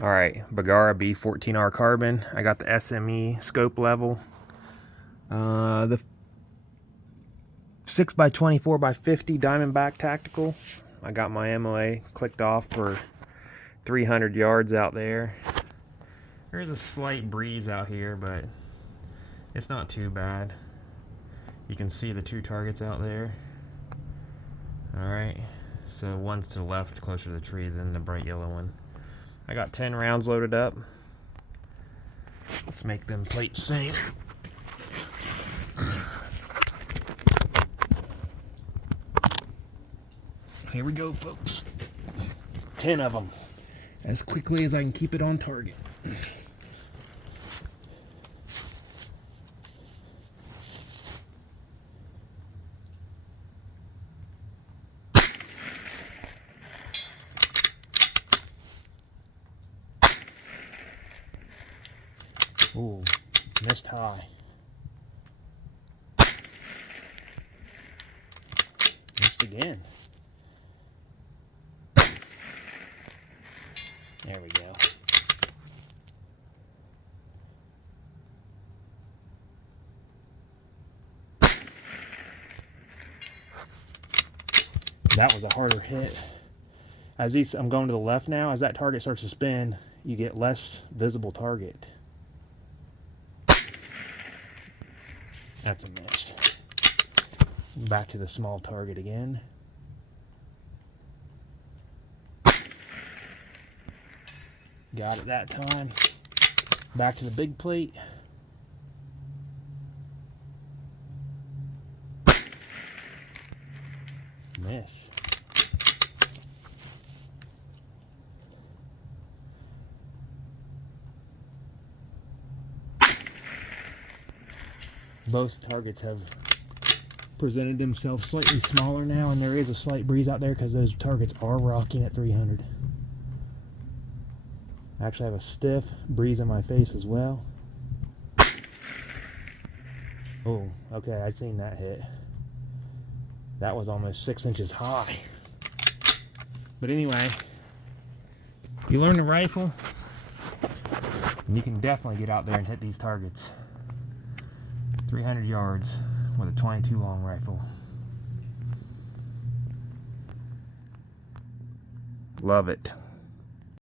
Alright, Bergara B14R Carbon. I got the SME scope level. The 6x20 4x50 Diamondback Tactical. I got my MOA clicked off for 300 yards out there. There's a slight breeze out here, but it's not too bad. You can see the two targets out there. Alright, so one's to the left, closer to the tree than the bright yellow one. I got 10 rounds loaded up. Let's make them plates sing. Here we go, folks. 10 of them. As quickly as I can keep it on target. Ooh, missed high. Missed again. There we go. That was a harder hit. As I'm going to the left now, as that target starts to spin, you get less visible target. That's a miss. Back to the small target again. Got it that time. Back to the big plate. Miss. Both targets have presented themselves slightly smaller now, and there is a slight breeze out there because those targets are rocking at 300. I actually have a stiff breeze in my face as well. Oh, okay, I seen that hit. That was almost 6 inches high. But anyway, you learn to rifle, and you can definitely get out there and hit these targets. 300 yards with a 22 long rifle. Love it.